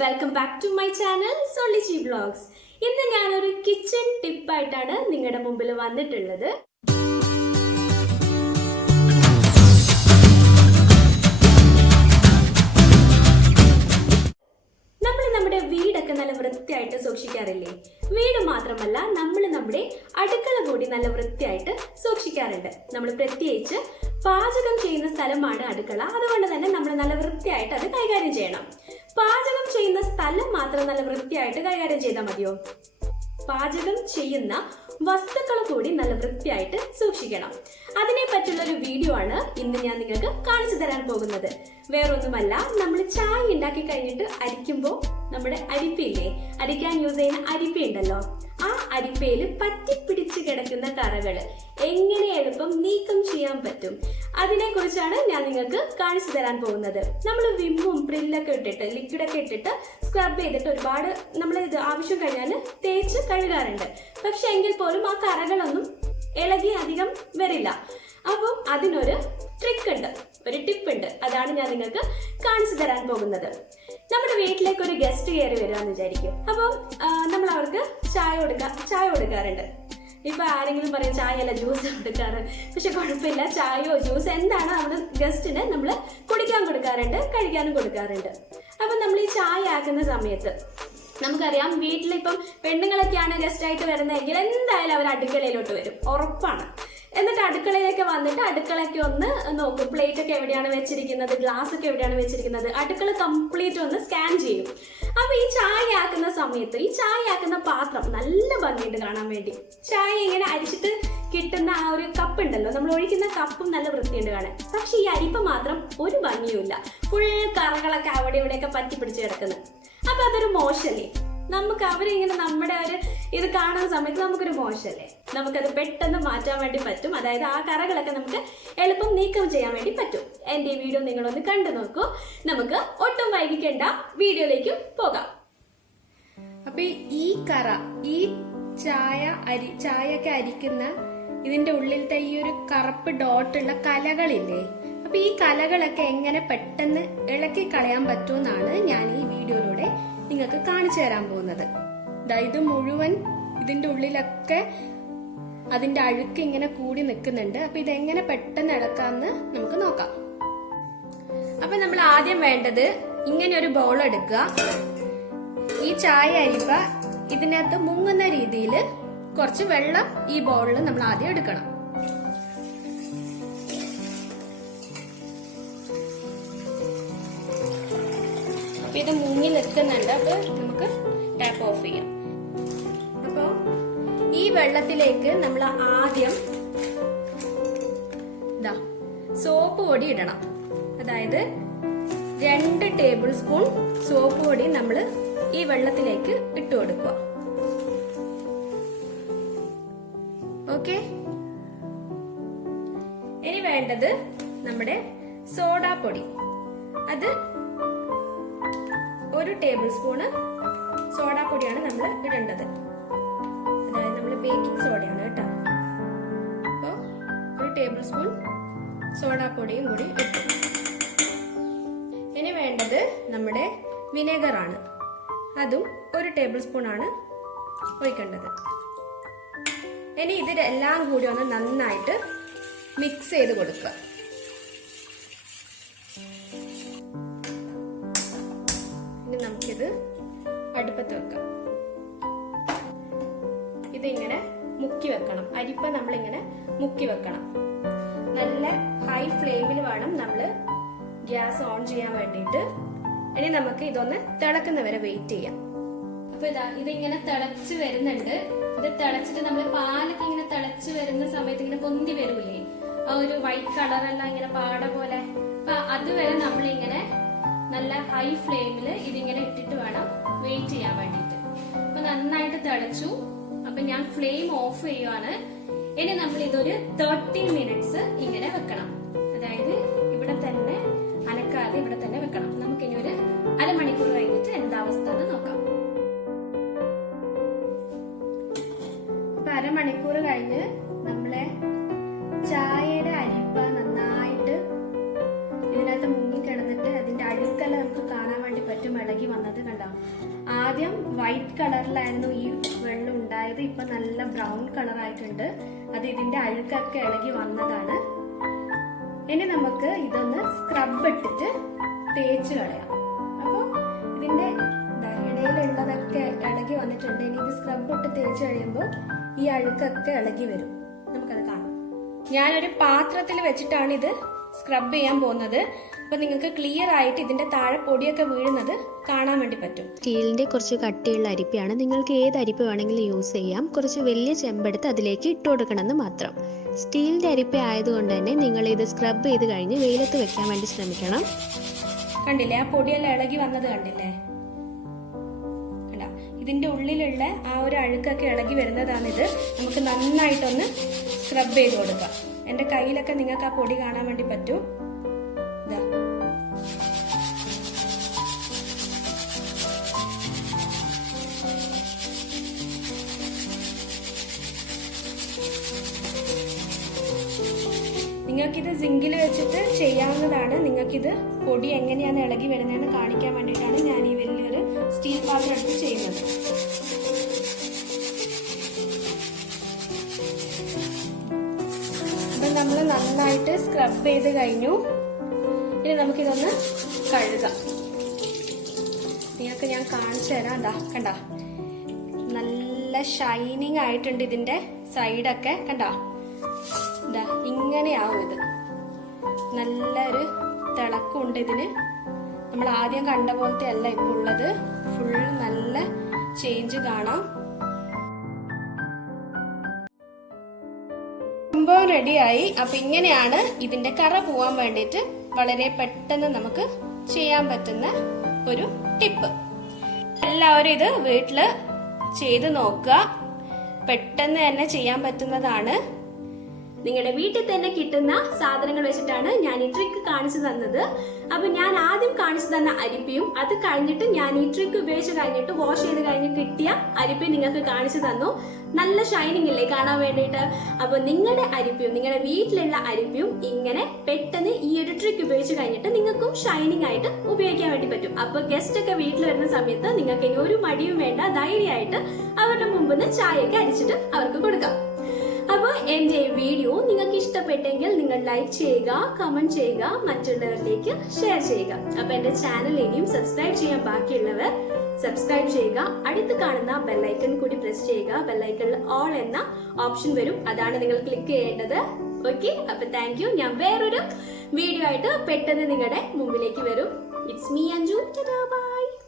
Welcome back to my channel Sollichi vlogs. ഇന്ന് ഞാനൊരു kitchen ടിപ്പായിട്ടാണ് നിങ്ങളുടെ മുമ്പിൽ വന്നിട്ടുള്ളത്. നമ്മുടെ വീടൊക്കെ നല്ല വൃത്തിയായിട്ട് സൂക്ഷിക്കാറില്ലേ? വീട് മാത്രമല്ല, നമ്മൾ നമ്മുടെ അടുക്കള കൂടി നല്ല വൃത്തിയായിട്ട് സൂക്ഷിക്കാറുണ്ട്. നമ്മൾ പ്രത്യേകിച്ച് പാചകം ചെയ്യുന്ന സ്ഥലമാണ് അടുക്കള. അതുകൊണ്ട് തന്നെ നമ്മൾ നല്ല വൃത്തിയായിട്ട് അത് കൈകാര്യം ചെയ്യണം. പാചകം ചെയ്യുന്ന സ്ഥലം മാത്രം നല്ല വൃത്തിയായിട്ട് കൈകാര്യം ചെയ്താൽ മതിയോ? പാചകം ചെയ്യുന്ന വസ്തുക്കൾ കൂടി നല്ല വൃത്തിയായിട്ട് സൂക്ഷിക്കണം. അതിനെ പറ്റിയുള്ള ഒരു വീഡിയോ ആണ് ഇന്ന് ഞാൻ നിങ്ങൾക്ക് കാണിച്ചു തരാൻ പോകുന്നത്. വേറൊന്നുമല്ല, നമ്മൾ ചായ ഉണ്ടാക്കി കഴിഞ്ഞിട്ട് അരിക്കുമ്പോൾ നമ്മുടെ അരിപ്പയില്ലേ, അരിക്കാൻ യൂസ് ചെയ്യുന്ന അരിപ്പ ഉണ്ടല്ലോ, ആ അരിപ്പയിൽ പറ്റിപ്പിടിച്ച് കിടക്കുന്ന കറകള് എങ്ങനെ എളുപ്പം നീക്കം ചെയ്യാൻ പറ്റും, അതിനെ കുറിച്ചാണ് ഞാൻ നിങ്ങൾക്ക് കാണിച്ചു തരാൻ പോകുന്നത്. നമ്മൾ വിമ്മും പ്രില്ലൊക്കെ ഇട്ടിട്ട് ലിക്വിഡൊക്കെ ഇട്ടിട്ട് സ്ക്രബ് ചെയ്തിട്ട് ഒരുപാട് നമ്മൾ ഇത് ആവശ്യം കഴിഞ്ഞാൽ തേച്ച് കഴുകാറുണ്ട്. പക്ഷെ എങ്കിൽ പോലും ആ കറകളൊന്നും ഇളകി അധികം വരില്ല. അപ്പം അതിനൊരു ട്രിക്ക് ഉണ്ട്, ഒരു ടിപ്പ് ഉണ്ട്. അതാണ് ഞാൻ നിങ്ങൾക്ക് കാണിച്ചു തരാൻ പോകുന്നത്. നമ്മുടെ വീട്ടിലേക്ക് ഒരു ഗസ്റ്റ് കയറി വരികയെന്ന് വിചാരിക്കും. അപ്പം നമ്മൾ അവർക്ക് ചായ കൊടുക്കാറുണ്ട്. ഇപ്പൊ ആരെങ്കിലും പറയും ചായ അല്ല ജ്യൂസ് കൊടുക്കാറ്. പക്ഷെ കുഴപ്പമില്ല, ചായയോ ജ്യൂസ് എന്താണ് നമ്മൾ ഗസ്റ്റിന് നമ്മൾ കുടിക്കാൻ കൊടുക്കാറുണ്ട്, കഴിക്കാനും കൊടുക്കാറുണ്ട്. അപ്പൊ നമ്മൾ ഈ ചായ ആക്കുന്ന സമയത്ത് നമുക്കറിയാം, വീട്ടിലിപ്പം പെണ്ണുങ്ങളൊക്കെയാണ് ഗസ്റ്റ് ആയിട്ട് വരുന്നതെങ്കിൽ എന്തായാലും അവർ അടുക്കളയിലോട്ട് വരും, ഉറപ്പാണ്. എന്നിട്ട് അടുക്കളയിലേക്ക് വന്നിട്ട് അടുക്കളയ്ക്ക് ഒന്ന് നോക്കും, പ്ലേറ്റ് ഒക്കെ എവിടെയാണ് വെച്ചിരിക്കുന്നത്, ഗ്ലാസ് ഒക്കെ എവിടെയാണ് വെച്ചിരിക്കുന്നത്, അടുക്കള കംപ്ലീറ്റ് ഒന്ന് സ്കാൻ ചെയ്യും. അപ്പൊ ഈ ചായ ആക്കുന്ന സമയത്ത് ഈ ചായ ആക്കുന്ന പാത്രം നല്ല ഭംഗിയുണ്ട് കാണാൻ വേണ്ടി. ചായ ഇങ്ങനെ അരിച്ചിട്ട് കിട്ടുന്ന ആ ഒരു കപ്പ് ഉണ്ടല്ലോ, നമ്മൾ ഒഴിക്കുന്ന കപ്പും നല്ല വൃത്തിയുണ്ട് കാണാൻ. പക്ഷെ ഈ അരിപ്പ മാത്രം ഒരു ഭംഗിയുമില്ല, ഫുൾ കറകളൊക്കെ അവിടെ ഇവിടെയൊക്കെ പറ്റി പിടിച്ച് കിടക്കുന്നത്. അപ്പൊ അതൊരു മോശമല്ലേ? നമുക്ക് അവരിങ്ങനെ നമ്മുടെ ഒരു ഇത് കാണുന്ന സമയത്ത് നമുക്കൊരു മോശമല്ലേ? നമുക്കത് പെട്ടെന്ന് മാറ്റാൻ വേണ്ടി പറ്റും. അതായത് ആ കറകളൊക്കെ നമുക്ക് എളുപ്പം നീക്കം ചെയ്യാൻ വേണ്ടി പറ്റും. എൻ്റെ ഈ വീഡിയോ നിങ്ങളൊന്ന് കണ്ടു നോക്കൂ. നമുക്ക് ഒട്ടും വൈകിക്കേണ്ട, വീഡിയോയിലേക്ക് പോകാം. അപ്പൊ ഈ കറ, ഈ ചായയൊക്കെ അരിക്കുന്ന ഇതിന്റെ ഉള്ളിലത്തെ ഈ ഒരു കറുപ്പ് ഡോട്ടുള്ള കലകളില്ലേ, അപ്പൊ ഈ കലകളൊക്കെ എങ്ങനെ പെട്ടെന്ന് ഇളക്കി കളയാൻ പറ്റുമെന്നാണ് ഞാൻ ഈ വീഡിയോയിലൂടെ നിങ്ങൾക്ക് കാണിച്ചു തരാൻ പോകുന്നത്. ഇത് മുഴുവൻ ഇതിന്റെ ഉള്ളിലൊക്കെ അതിന്റെ അഴുക്ക് ഇങ്ങനെ കൂടി നിൽക്കുന്നുണ്ട്. അപ്പൊ ഇതെങ്ങനെ പെട്ടെന്ന് ഇളക്കാന്ന് നമുക്ക് നോക്കാം. അപ്പൊ നമ്മൾ ആദ്യം വേണ്ടത് ഇങ്ങനെ ഒരു ബൗൾ എടുക്കുക. ഈ ചായ അരിപ്പ ഇതിനകത്ത് മുങ്ങുന്ന രീതിയിൽ കുറച്ച് വെള്ളം ഈ ബൗളിൽ നമ്മൾ ആദ്യം എടുക്കണം. അപ്പൊ ഇത് മുങ്ങി നിൽക്കുന്നുണ്ട്. അപ്പൊ നമുക്ക് ടാപ്പ് ഓഫ് ചെയ്യാം. അപ്പോ ഈ വെള്ളത്തിലേക്ക് നമ്മൾ ആദ്യം സോപ്പ് പൊടി ഇടണം. അതായത് 2 ടേബിൾ സ്പൂൺ സോപ്പ് പൊടി നമ്മൾ ഈ വെള്ളത്തിലേക്ക് ഇട്ട് കൊടുക്കുക. ഓക്കെ. ഇനി വേണ്ടത് നമ്മുടെ സോഡാപ്പൊടി. അത് 1 ടേബിൾ സ്പൂണ് സോഡാപ്പൊടിയാണ് നമ്മൾ ഇടേണ്ടത്. അതായത് നമ്മൾ ബേക്കിംഗ് സോഡയാണ് കേട്ടോ. അപ്പോൾ 1 ടേബിൾ സ്പൂൺ സോഡാപ്പൊടിയും കൂടി ഇട്ടു. ഇനി വേണ്ടത് നമ്മുടെ വിനെഗറാണ്. അതും 1 ടേബിൾ സ്പൂൺ ആണ് ഒഴിക്കേണ്ടത്. ഇനി ഇതിലെല്ലാം കൂടി ഒന്ന് നന്നായിട്ട് മിക്സ് ചെയ്ത് കൊടുക്കുക. ഇനി നമുക്കിത് അടുപ്പത്ത് വെക്കാം. ഇതിങ്ങനെ മുക്കി വെക്കണം. അരിപ്പ നമ്മളിങ്ങനെ മുക്കി വെക്കണം. നല്ല ഹൈ ഫ്ലെയിമിൽ വേണം നമ്മൾ ഗ്യാസ് ഓൺ ചെയ്യാൻ വേണ്ടിയിട്ട്. ഇനി നമുക്ക് ഇതൊന്ന് തിളക്കുന്നവരെ വെയിറ്റ് ചെയ്യാം. അപ്പൊ ഇതിങ്ങനെ തിളച്ച് വരുന്നുണ്ട്. ഇത് തിളച്ചിട്ട് നമ്മൾ പാലൊക്കെ ഇങ്ങനെ തിളച്ച് വരുന്ന സമയത്ത് ഇങ്ങനെ പൊന്തി വരൂലേ, ആ ഒരു വൈറ്റ് കളറെല്ലാം ഇങ്ങനെ പാട പോലെ. അപ്പൊ അതുവരെ നമ്മളിങ്ങനെ നല്ല ഹൈ ഫ്ലെയിമില് ഇതിങ്ങനെ ഇട്ടിട്ട് വേണം വെയിറ്റ് ചെയ്യാൻ വേണ്ടിയിട്ട്. അപ്പൊ നന്നായിട്ട് തിളച്ചു. അപ്പൊ ഞാൻ ഫ്ലെയിം ഓഫ് ചെയ്യുവാണ്. ഇനി നമ്മൾ ഇതൊരു 30 മിനിറ്റ്സ് ഇങ്ങനെ വെക്കണം. അതായത് ഇവിടെ തന്നെ അനക്കാതെ ഇവിടെ തന്നെ വെക്കണം. നമുക്ക് ഇനി ഒരു അരമണിക്കൂർ കഴിഞ്ഞിട്ട് എന്താ അവസ്ഥ എന്ന് നോക്കാം. അപ്പൊ അരമണിക്കൂർ കഴിഞ്ഞ് നമ്മളെ ചായയുടെ അരിപ്പ നന്നായിട്ട് ഇതിനകത്ത് മുങ്ങിക്കിടന്നിട്ട് അതിന്റെ അഴുക്കെല്ലാം നമുക്ക് കാണാൻ വേണ്ടി പറ്റും. ഇളകി വന്നത് കണ്ടോ. ആദ്യം വൈറ്റ് കളറിലായിരുന്നു ഈ വെള്ളം ഉണ്ടായത്, ഇപ്പൊ നല്ല ബ്രൗൺ കളർ ആയിട്ടുണ്ട്. അത് ഇതിന്റെ അഴുക്കൊക്കെ ഇളകി വന്നതാണ്. ഇനി നമുക്ക് ഇതൊന്ന് സ്ക്രബ് ഇട്ടിട്ട് തേച്ച് കളയാം. അപ്പോൾ ഇതിന്റെ ഇടയിലുള്ളതൊക്കെ ഇളകി വന്നിട്ടുണ്ട്. ഇനി ഇത് സ്ക്രബ് ഇട്ട് തേച്ച് കഴിയുമ്പോൾ ഈ അഴുക്കൊക്കെ ഇളകി വരും. നമുക്കത് കാണാം. ഞാനൊരു പാത്രത്തിൽ വെച്ചിട്ടാണ് ഇത് സ്ക്രബ് ചെയ്യാൻ പോകുന്നത്. അപ്പൊ നിങ്ങൾക്ക് ക്ലിയർ ആയിട്ട് ഇതിന്റെ താഴെ പൊടിയൊക്കെ വീഴുന്നത് കാണാൻ വേണ്ടി പറ്റും. സ്റ്റീലിന്റെ കുറച്ച് കട്ടിയുള്ള അരിപ്പയാണ്. നിങ്ങൾക്ക് ഏത് അരിപ്പ വേണമെങ്കിലും യൂസ് ചെയ്യാം. കുറച്ച് വലിയ ചെമ്പെടുത്ത് അതിലേക്ക് ഇട്ട് കൊടുക്കണമെന്ന് മാത്രം. സ്റ്റീലിന്റെ അരിപ്പ ആയതുകൊണ്ട് തന്നെ നിങ്ങൾ ഇത് സ്ക്രബ് ചെയ്ത് കഴിഞ്ഞ് വെയിലത്ത് വെക്കാൻ വേണ്ടി ശ്രമിക്കണം. കണ്ടില്ലേ, ആ പൊടിയെല്ലാം ഇളകി വന്നത് കണ്ടില്ലേ. ഇതിന്റെ ഉള്ളിലുള്ള ആ ഒരു അഴുക്കൊക്കെ ഇളകി വരുന്നതാണിത്. നമുക്ക് നന്നായിട്ടൊന്ന് സ്ക്രബ് ചെയ്ത് കൊടുക്കാം. എന്റെ കയ്യിലൊക്കെ നിങ്ങൾക്ക് ആ പൊടി കാണാൻ വേണ്ടി പറ്റും. നിങ്ങൾക്കിത് സിങ്കിൽ വെച്ചിട്ട് ചെയ്യാവുന്നതാണ്. നിങ്ങൾക്കിത് പൊടി എങ്ങനെയാണ് ഇളകി വരുന്നതെന്ന് കാണിക്കാൻ വേണ്ടിയിട്ടാണ് ഞാൻ ഈ വലിയൊരു സ്റ്റീൽ പാത്രം എടുത്ത് ചെയ്യുന്നത്. അപ്പം നമ്മൾ നന്നായിട്ട് സ്ക്രബ് ചെയ്ത് കഴിഞ്ഞു. ഇനി നമുക്കിതൊന്ന് കഴുകാം. നിങ്ങൾക്ക് ഞാൻ കാണിച്ചു തരാം. എന്താ കണ്ട, നല്ല ഷൈനിങ് ആയിട്ടുണ്ട് ഇതിന്റെ സൈഡൊക്കെ. കണ്ട, എന്താ ഇങ്ങനെയാവും. ഇത് നല്ലൊരു തിളക്കമുണ്ട് ഇതിന്. നമ്മൾ ആദ്യം കണ്ട പോലത്തെ അല്ല ഇപ്പൊ ഉള്ളത്. ഫുൾ നല്ല ചേഞ്ച് കാണാം. സംഭവം റെഡിയായി. അപ്പൊ ഇങ്ങനെയാണ് ഇതിന്റെ കറ പോവാൻ വേണ്ടിയിട്ട് വളരെ പെട്ടെന്ന് നമുക്ക് ചെയ്യാൻ പറ്റുന്ന ഒരു ടിപ്പ്. എല്ലാവരും ഇത് വീട്ടില് ചെയ്ത് നോക്കുക. പെട്ടെന്ന് തന്നെ ചെയ്യാൻ പറ്റുന്നതാണ്. നിങ്ങളുടെ വീട്ടിൽ തന്നെ കിട്ടുന്ന സാധനങ്ങൾ വെച്ചിട്ടാണ് ഞാൻ ഈ ട്രിക്ക് കാണിച്ചു തന്നത്. അപ്പൊ ഞാൻ ആദ്യം കാണിച്ചു തന്ന അരിപ്പയും അത് കഴിഞ്ഞിട്ട് ഞാൻ ഈ ട്രിക്ക് ഉപയോഗിച്ച് കഴിഞ്ഞിട്ട് വാഷ് ചെയ്ത് കഴിഞ്ഞ് കിട്ടിയ അരിപ്പയും നിങ്ങൾക്ക് കാണിച്ചു തന്നു. നല്ല ഷൈനിങ് ഇല്ലേ കാണാൻ വേണ്ടിയിട്ട്. അപ്പൊ നിങ്ങളുടെ അരിപ്പയും നിങ്ങളുടെ വീട്ടിലുള്ള അരിപ്പയും ഇങ്ങനെ പെട്ടെന്ന് ഈ ഒരു ട്രിക്ക് ഉപയോഗിച്ച് കഴിഞ്ഞിട്ട് നിങ്ങൾക്കും ഷൈനിങ് ആയിട്ട് ഉപയോഗിക്കാൻ വേണ്ടി പറ്റും. അപ്പൊ ഗസ്റ്റ് ഒക്കെ വീട്ടിൽ വരുന്ന സമയത്ത് നിങ്ങൾക്ക് ഇനി ഒരു മടിയും വേണ്ട, ധൈര്യമായിട്ട് അവരുടെ മുമ്പിൽ നിന്ന് ചായയൊക്കെ അടിച്ചിട്ട് അവർക്ക് കൊടുക്കാം. അപ്പോൾ എൻ്റെ വീഡിയോ നിങ്ങൾക്ക് ഇഷ്ടപ്പെട്ടെങ്കിൽ നിങ്ങൾ ലൈക്ക് ചെയ്യുക, കമന്റ് ചെയ്യുക, മറ്റുള്ളവരിലേക്ക് ഷെയർ ചെയ്യുക. അപ്പൊ എൻ്റെ ചാനൽ ഇനിയും സബ്സ്ക്രൈബ് ചെയ്യാൻ ബാക്കിയുള്ളവർ സബ്സ്ക്രൈബ് ചെയ്യുക. അടുത്ത് കാണുന്ന ബെല്ലൈക്കൺ കൂടി പ്രസ് ചെയ്യുക. ബെല്ലൈക്കണിൽ ഓൾ എന്ന ഓപ്ഷൻ വരും, അതാണ് നിങ്ങൾ ക്ലിക്ക് ചെയ്യേണ്ടത്. ഓക്കെ, അപ്പൊ താങ്ക് യു. ഞാൻ വേറൊരു വീഡിയോ ആയിട്ട് പെട്ടെന്ന് നിങ്ങളുടെ മുമ്പിലേക്ക് വരും. It's me Anju.